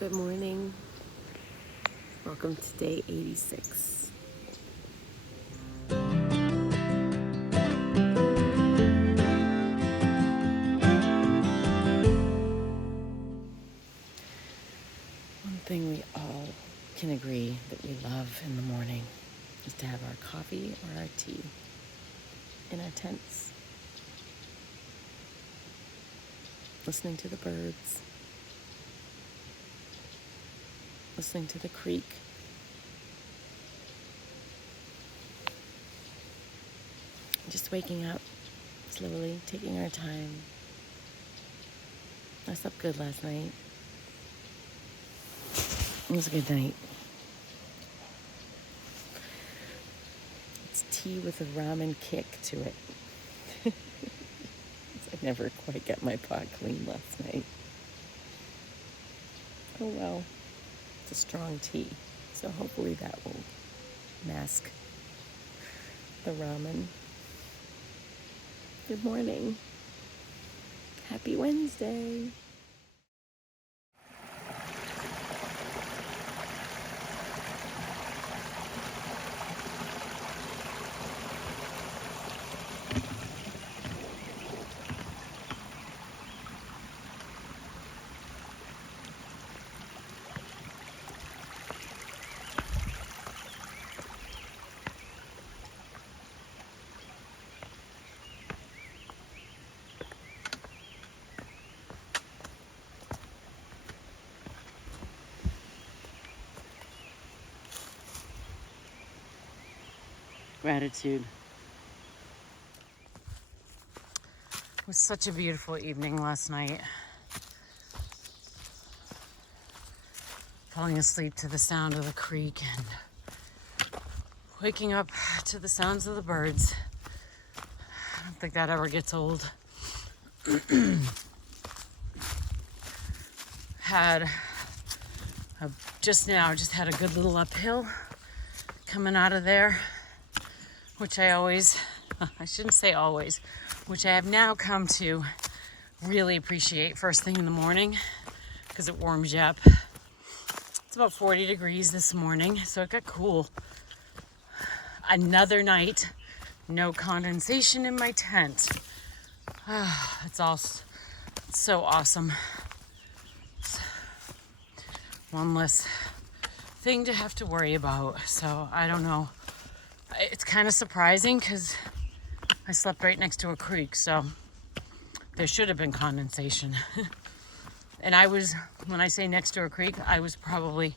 Good morning. Welcome to day 86. One thing we all can agree that we love in the morning is to have our coffee or our tea in our tents, listening to the birds, listening to the creek, just waking up slowly, taking our time. I slept good last night. It was a good night. It's tea with a ramen kick to it. I never quite got my pot clean last night. Oh well, it's a strong tea, so hopefully that will mask the ramen. Good morning. Happy Wednesday. Gratitude. It was such a beautiful evening last night. Falling asleep to the sound of the creek and waking up to the sounds of the birds. I don't think that ever gets old. Just had a good little uphill coming out of there, which I shouldn't say always, which I have now come to really appreciate first thing in the morning because it warms you up. It's about 40 degrees this morning, so it got cool. Another night, no condensation in my tent. It's so awesome. One less thing to have to worry about. So I don't know. It's kind of surprising because I slept right next to a creek, so there should have been condensation. And when I say next to a creek, I was probably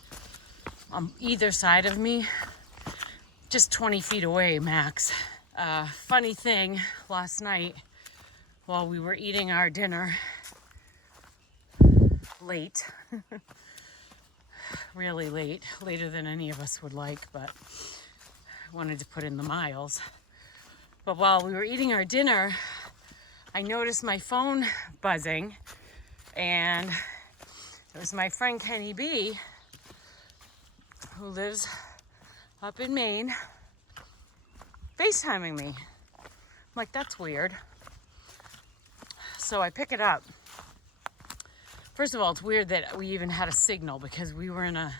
on either side of me, just 20 feet away max. Funny thing, last night while we were eating our dinner late, really late, later than any of us would like, but I wanted to put in the miles. But while we were eating our dinner, I noticed my phone buzzing, and it was my friend Kenny B, who lives up in Maine, FaceTiming me. I'm like, that's weird. So I pick it up. First of all, it's weird that we even had a signal because we were in a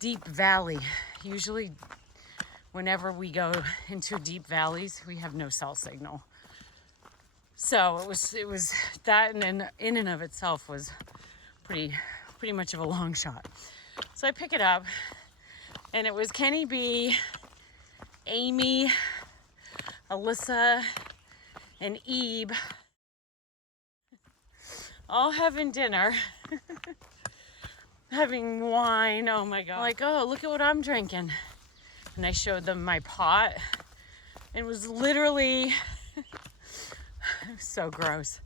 deep valley. Usually, whenever we go into deep valleys, we have no cell signal. So it was that, and in and of itself was pretty much of a long shot. So I pick it up, and it was Kenny B, Amy, Alyssa, and Ebe all having dinner, having wine. Oh my God. Like, oh, look at what I'm drinking. And I showed them my pot. It was literally so gross.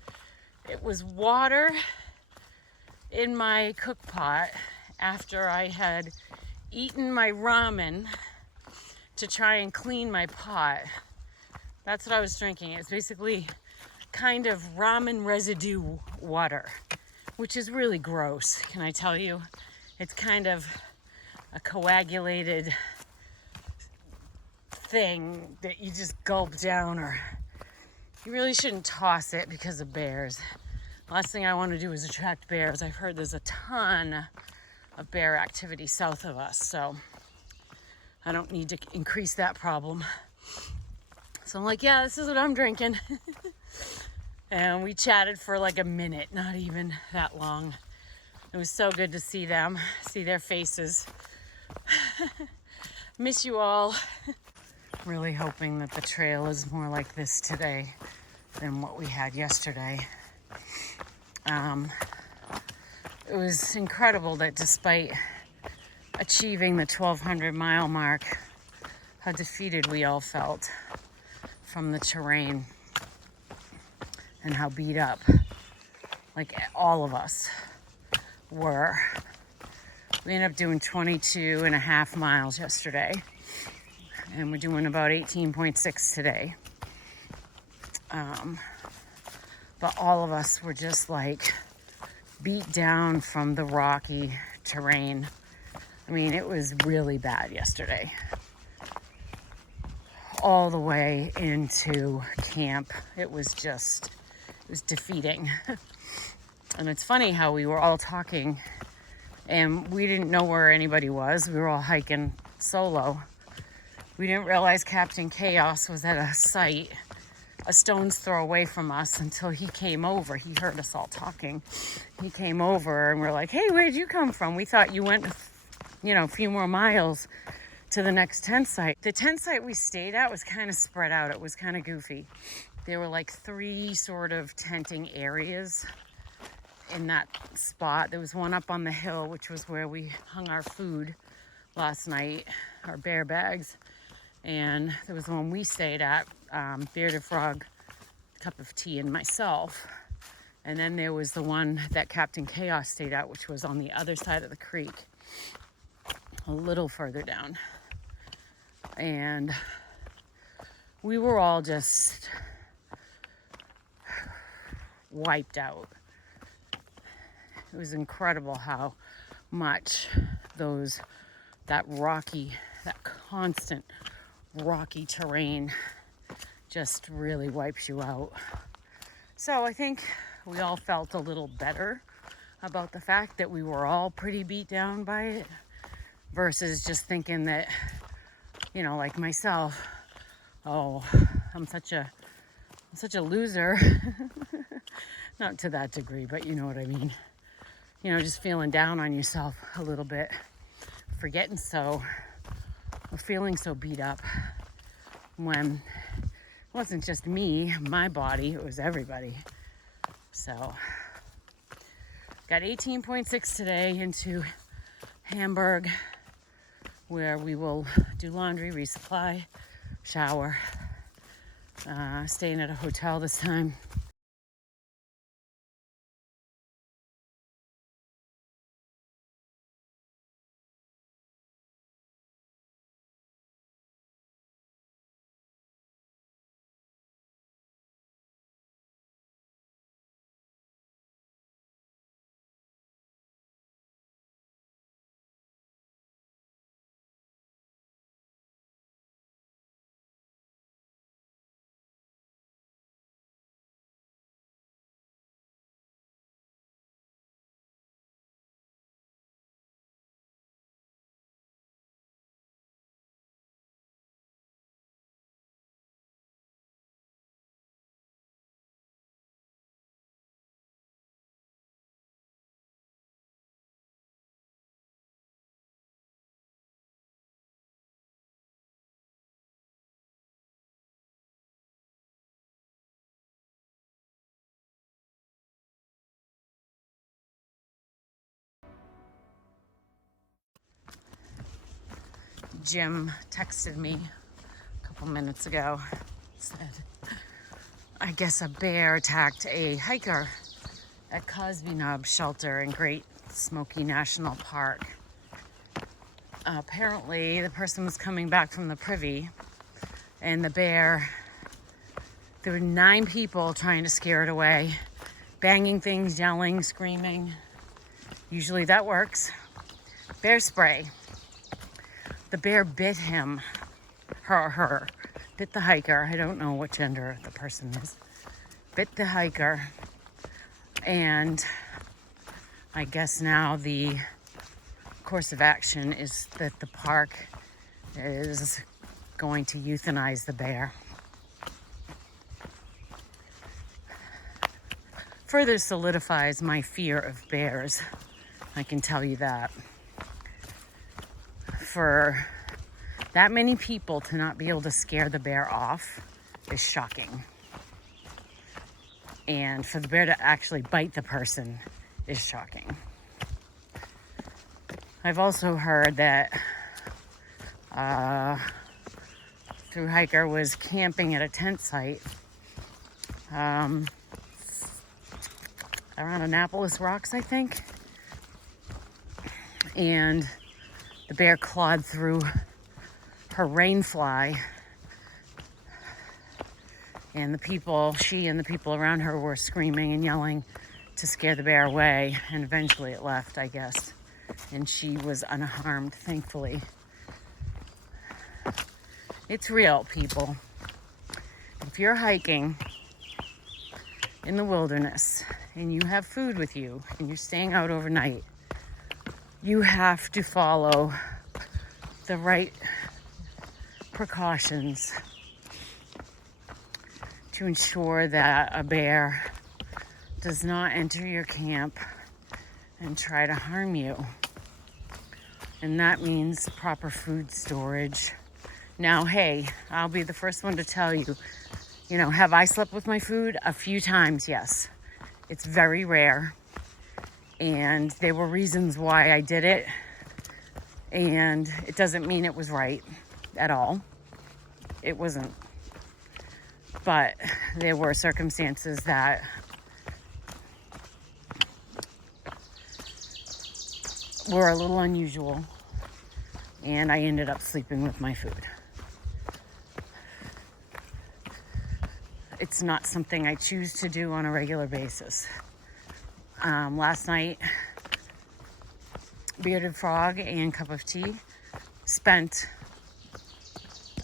It was water in my cook pot after I had eaten my ramen to try and clean my pot. That's what I was drinking. It's basically kind of ramen residue water, which is really gross, can I tell you? It's kind of a coagulated thing that you just gulp down, or you really shouldn't toss it because of bears. Last thing I want to do is attract bears. I've heard there's a ton of bear activity south of us, so I don't need to increase that problem. So I'm like, yeah, this is what I'm drinking. And we chatted for like a minute, not even that long. It was so good to see them, see their faces. Miss you all. Really hoping that the trail is more like this today than what we had yesterday. It was incredible that despite achieving the 1,200 mile mark, how defeated we all felt from the terrain and how beat up, like all of us were. We ended up doing 22 and a half miles yesterday, and we're doing about 18.6 today. But all of us were just like beat down from the rocky terrain. I mean, it was really bad yesterday. All the way into camp, it was defeating. And it's funny how we were all talking and we didn't know where anybody was. We were all hiking solo. We didn't realize Captain Chaos was at a site a stone's throw away from us until he came over. He heard us all talking. He came over and we're like, hey, where'd you come from? We thought you went, a few more miles to the next tent site. The tent site we stayed at was kind of spread out. It was kind of goofy. There were like 3 sort of tenting areas in that spot. There was one up on the hill, which was where we hung our food last night, our bear bags. And there was the one we stayed at, Bearded Frog, Cup of Tea, and myself. And then there was the one that Captain Chaos stayed at, which was on the other side of the creek, a little further down. And we were all just wiped out. It was incredible how much that constant rocky terrain just really wipes you out. So I think we all felt a little better about the fact that we were all pretty beat down by it versus just thinking that, like myself, oh, I'm such a loser. Not to that degree, but you know what I mean. Just feeling down on yourself a little bit for feeling so beat up when it wasn't just me, my body, it was everybody. So, got 18.6 today into Hamburg, where we will do laundry, resupply, shower, staying at a hotel this time. Jim texted me a couple minutes ago, said, I guess a bear attacked a hiker at Cosby Knob Shelter in Great Smoky National Park. Apparently, the person was coming back from the privy, and there were 9 people trying to scare it away, banging things, yelling, screaming. Usually that works. Bear spray. The bear bit him, her, bit the hiker. I don't know what gender the person is. Bit the hiker. And I guess now the course of action is that the park is going to euthanize the bear. Further solidifies my fear of bears, I can tell you that. For that many people to not be able to scare the bear off is shocking. And for the bear to actually bite the person is shocking. I've also heard that through hiker was camping at a tent site around Annapolis Rocks, I think. And the bear clawed through her rainfly, and she and the people around her were screaming and yelling to scare the bear away, and eventually it left, I guess, and she was unharmed, thankfully. It's real, people. If you're hiking in the wilderness and you have food with you and you're staying out overnight, you have to follow the right precautions to ensure that a bear does not enter your camp and try to harm you. And that means proper food storage. Now, hey, I'll be the first one to tell you, have I slept with my food? A few times, yes. It's very rare. And there were reasons why I did it. And it doesn't mean it was right at all. It wasn't. But there were circumstances that were a little unusual, and I ended up sleeping with my food. It's not something I choose to do on a regular basis. Last night, Bearded Frog and Cup of Tea spent,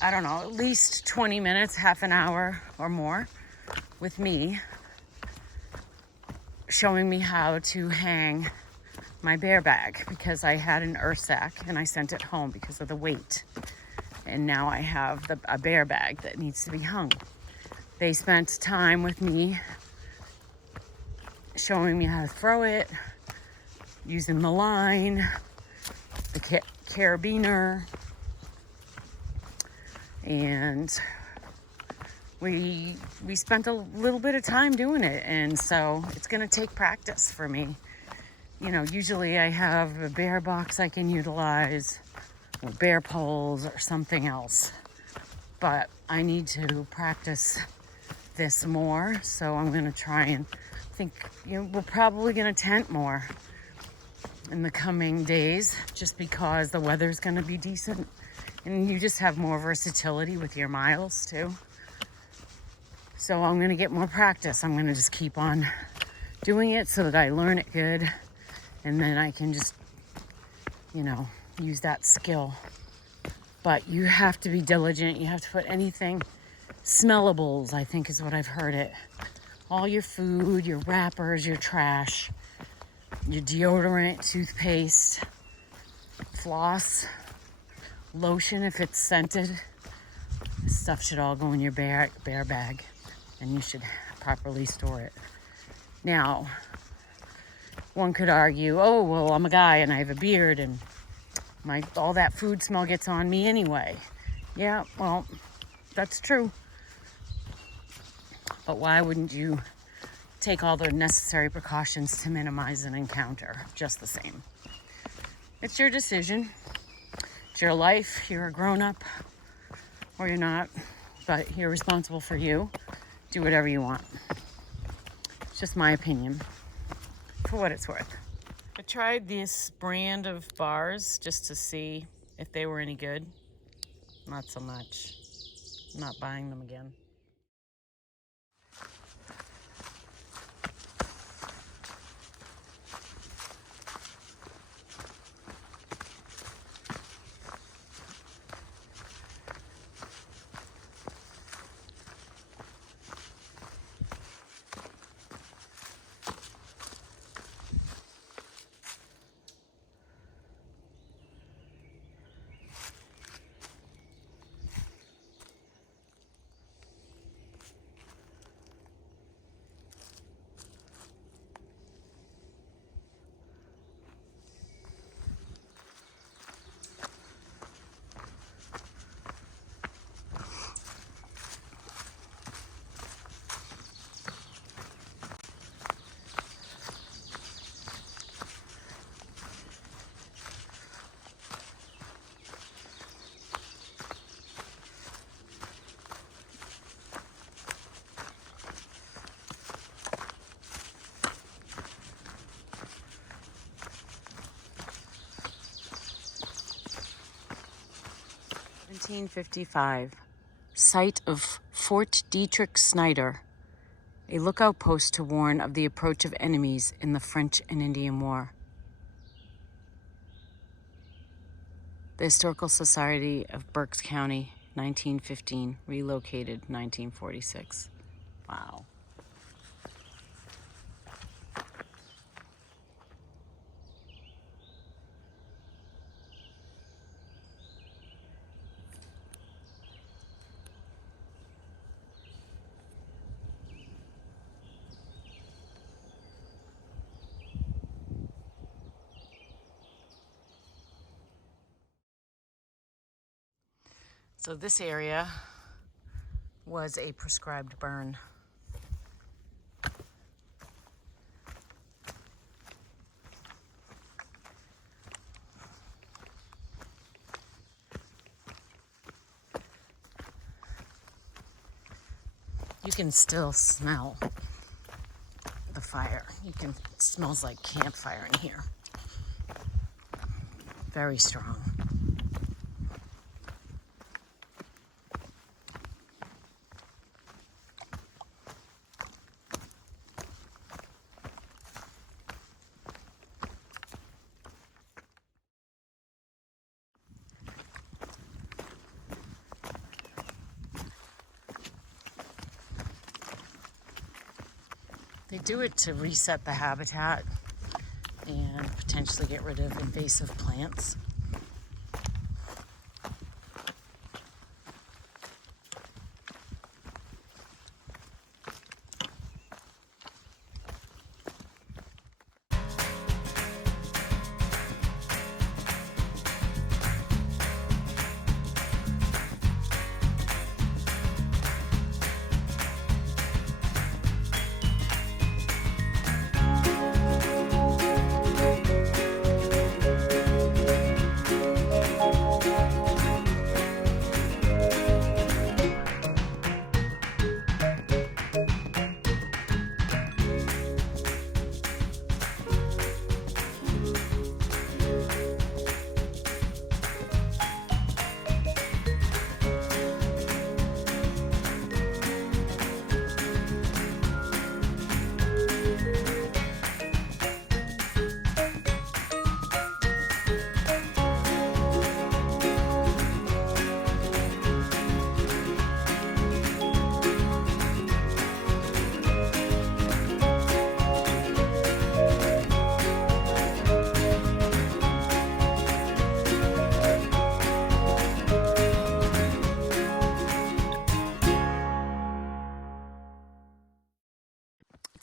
at least 20 minutes, half an hour or more with me, showing me how to hang my bear bag, because I had an earth sack and I sent it home because of the weight. And now I have a bear bag that needs to be hung. They spent time with me showing me how to throw it, using the line, the carabiner, and we spent a little bit of time doing it. And so it's going to take practice for me. Usually I have a bear box I can utilize, or bear poles or something else, but I need to practice this more. So I'm going to try and think, we're probably going to tent more in the coming days, just because the weather's going to be decent and you just have more versatility with your miles too. So I'm going to get more practice. I'm going to just keep on doing it so that I learn it good, and then I can just, use that skill. But you have to be diligent. You have to put anything, smellables, I think is what I've heard it. All your food, your wrappers, your trash, your deodorant, toothpaste, floss, lotion if it's scented. This stuff should all go in your bear bag, and you should properly store it. Now, one could argue, oh, well, I'm a guy and I have a beard and all that food smell gets on me anyway. Yeah, well, that's true. But why wouldn't you take all the necessary precautions to minimize an encounter just the same? It's your decision. It's your life. You're a grown-up or you're not, but you're responsible for you. Do whatever you want. It's just my opinion, for what it's worth. I tried this brand of bars just to see if they were any good. Not so much. I'm not buying them again. 1855, site of Fort Dietrich Snyder, a lookout post to warn of the approach of enemies in the French and Indian War. The Historical Society of Berks County, 1915, relocated 1946. Wow. So this area was a prescribed burn. You can still smell the fire. It smells like campfire in here. Very strong. They do it to reset the habitat and potentially get rid of invasive plants.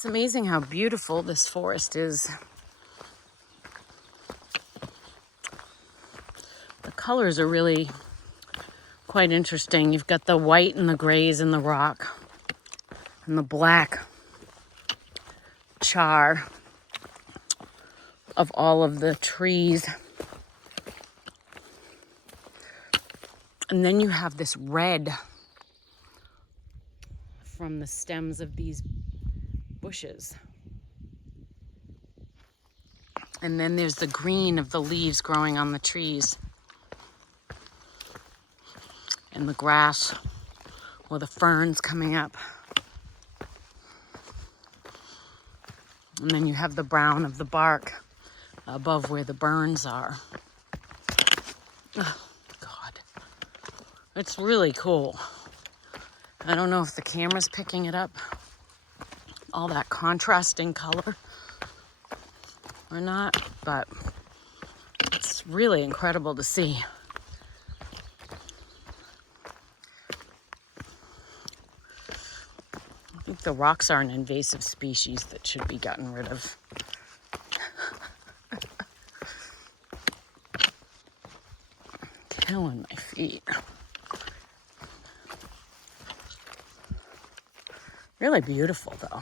It's amazing how beautiful this forest is. The colors are really quite interesting. You've got the white and the grays in the rock and the black char of all of the trees. And then you have this red from the stems of these bushes. And then there's the green of the leaves growing on the trees. And the grass or the ferns coming up. And then you have the brown of the bark above where the burns are. Oh, God. It's really cool. I don't know if the camera's picking it up, all that contrasting color or not, but it's really incredible to see. I think the rocks are an invasive species that should be gotten rid of. Killing my feet. Really beautiful though.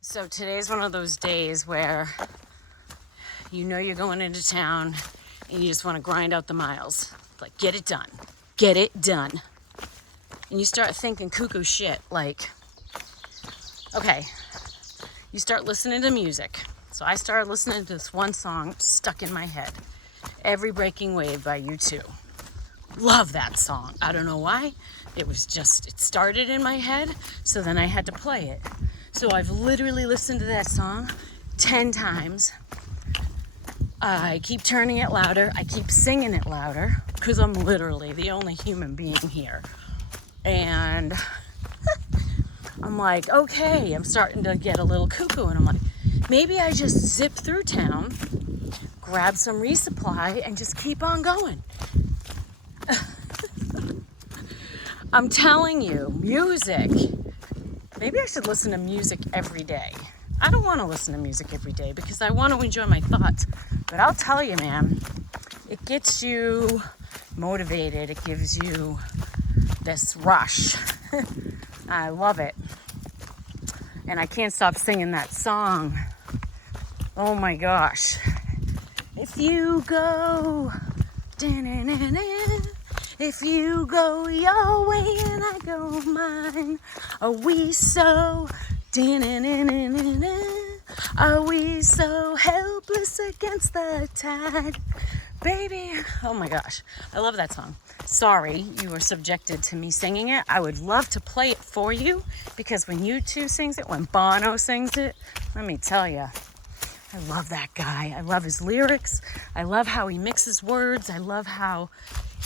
So today's one of those days where you know you're going into town and you just want to grind out the miles. Like, get it done. Get it done. And you start thinking cuckoo shit like, okay, you start listening to music. So I started listening to this one song stuck in my head. Every Breaking Wave by U2. Love that song. I don't know why. It started in my head, so then I had to play it. So I've literally listened to that song 10 times. I keep turning it louder. I keep singing it louder because I'm literally the only human being here. And I'm like, okay, I'm starting to get a little cuckoo. And I'm like, maybe I just zip through town, grab some resupply, and just keep on going. I'm telling you, music. Maybe I should listen to music every day. I don't want to listen to music every day because I want to enjoy my thoughts. But I'll tell you, man, it gets you motivated. It gives you this rush. I love it. And I can't stop singing that song. Oh my gosh. If you go, if you go your way and I go mine, are we so, are we so helpless against the tide? Baby, oh my gosh, I love that song. Sorry you were subjected to me singing it. I would love to play it for you because when U2 sings it, when Bono sings it, let me tell you, I love that guy. I love his lyrics. I love how he mixes words. I love how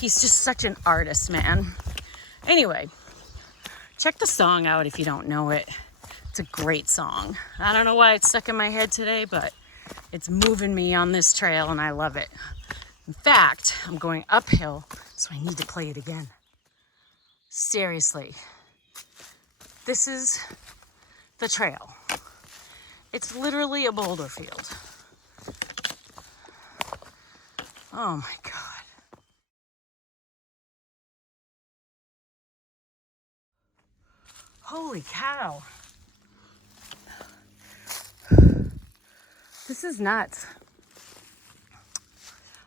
he's just such an artist, man. Anyway, check the song out if you don't know it. It's a great song. I don't know why it's stuck in my head today, but it's moving me on this trail and I love it. In fact, I'm going uphill, so I need to play it again. Seriously. This is the trail. It's literally a boulder field. Oh my God. Holy cow. This is nuts.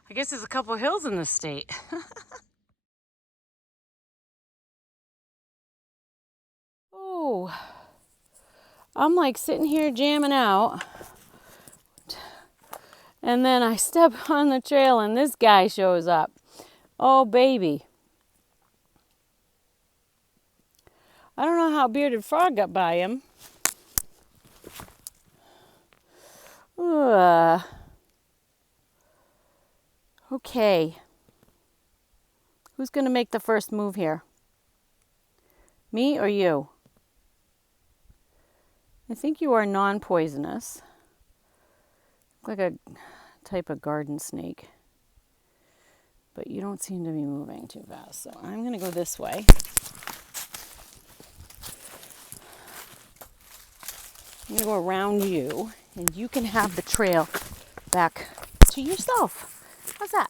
I guess there's a couple of hills in this state. Oh, I'm like sitting here jamming out. And then I step on the trail and this guy shows up. Oh, baby. I don't know how Bearded Frog got by him. Okay. Who's going to make the first move here? Me or you? I think you are non-poisonous. Like a type of garden snake. But you don't seem to be moving too fast. So I'm going to go this way. I'm going to go around you. And you can have the trail back to yourself. How's that?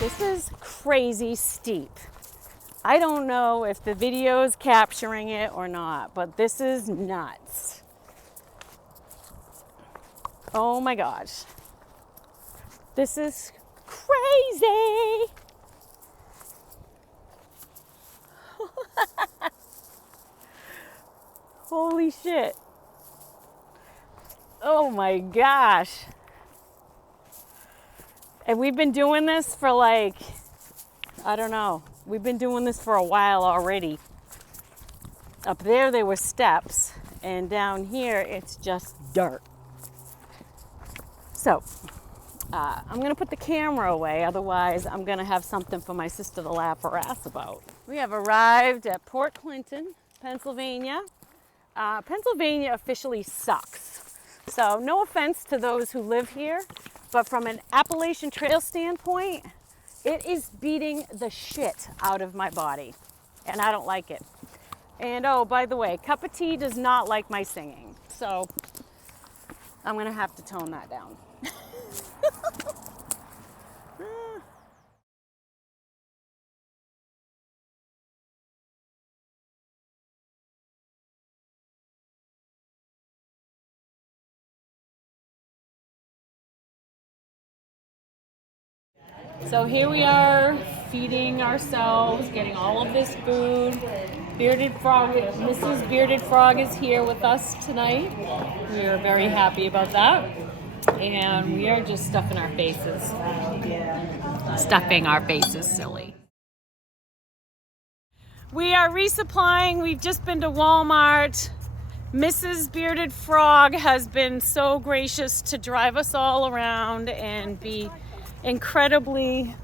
This is crazy steep. I don't know if the video is capturing it or not, but this is nuts. Oh my gosh. This is crazy. Holy shit. Oh my gosh. And we've been doing this for like, I don't know. We've been doing this for a while already. Up there were steps, and down here it's just dirt. So, I'm going to put the camera away, otherwise I'm going to have something for my sister to laugh her ass about. We have arrived at Port Clinton, Pennsylvania. Pennsylvania officially sucks. So no offense to those who live here, but from an Appalachian Trail standpoint, it is beating the shit out of my body, and I don't like it. And oh, by the way, Cup of Tea does not like my singing, so I'm going to have to tone that down. So here we are feeding ourselves, getting all of this food. Bearded Frog, Mrs. Bearded Frog is here with us tonight. We are very happy about that. And we are just stuffing our faces. Stuffing our faces silly. We are resupplying. We've just been to Walmart. Mrs. Bearded Frog has been so gracious to drive us all around and be incredibly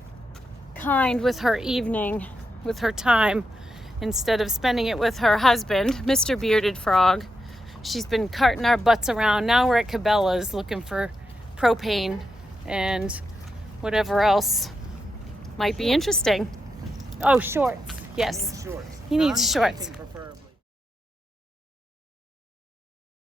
kind with her evening, with her time, instead of spending it with her husband, Mr. Bearded Frog. She's been carting our butts around. Now we're at Cabela's looking for propane and whatever else might be interesting. Oh, shorts. Yes. He needs shorts.